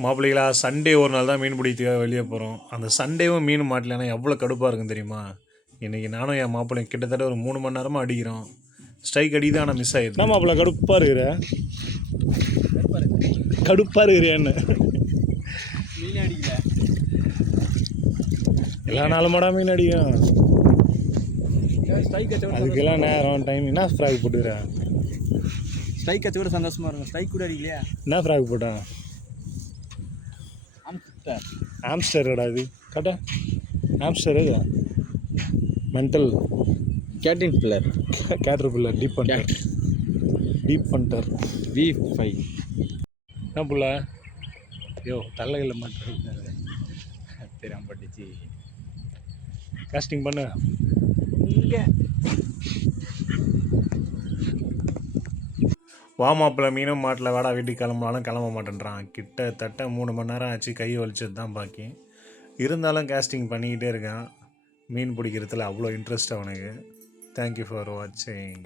மாப்பிள்ளைகளா, Sunday ஒரு நாள் தான் மீன் பிடிக்கிறதுக்காக வெளியே போகிறோம். அந்த சண்டேவும் மீன் மாட்டலைன்னா எவ்வளோ கடுப்பாக இருக்கும் தெரியுமா? இன்றைக்கி நானும் என் மாப்பிள்ளையும் கிட்டத்தட்ட ஒரு 3 மணி நேரமாக அடிக்கிறோம். ஸ்ட்ரைக் அடி தான், ஆனால் மிஸ் ஆகிடுது. என்ன மாப்பிள்ள கடுப்பாக இருக்கிற? கடுப்பாக இருக்கிறேன்னு மீன் அடிக்கல. எல்லா நாளும் மாடா மீன் அடிக்கும். ஸ்ட்ரைக் வச்ச அதுக்கெல்லாம் நேரம் டைம். என்ன ஃப்ராக் போட்டுக்கிறேன்? ஸ்ட்ரைக் வச்ச கூட சந்தோஷமா இருக்கும். ஸ்ட்ரைக் கூட அடிக்கலையா? என்ன ஃப்ராக் போட்டான்? ஆம்ஸ்டர் இது கட்ட ஆம்ஸ்டர் மென்டல் கேட்டின் pillar, cater pillar, deep ஃபண்டர் V5. என்ன புள்ள? ஐயோ தலையில் மட்டும் தெரியாம பட்டுச்சு. காஸ்டிங் பண்ணு. இங்கே வாமாப்பில் மீனும் மாட்டில் வாடா வீட்டுக்கு கிளம்பலாலும் கிளம்ப மாட்டேன்றான். கிட்டத்தட்ட 3 மணி நேரம் ஆச்சு. கை வலிச்சது தான் பாக்கி. இருந்தாலும் காஸ்டிங் பண்ணிக்கிட்டே இருக்கான். மீன் பிடிக்கிறதுல அவ்வளோ இன்ட்ரெஸ்ட் அவனுக்கு. தேங்க்யூ ஃபார் வாட்சிங்.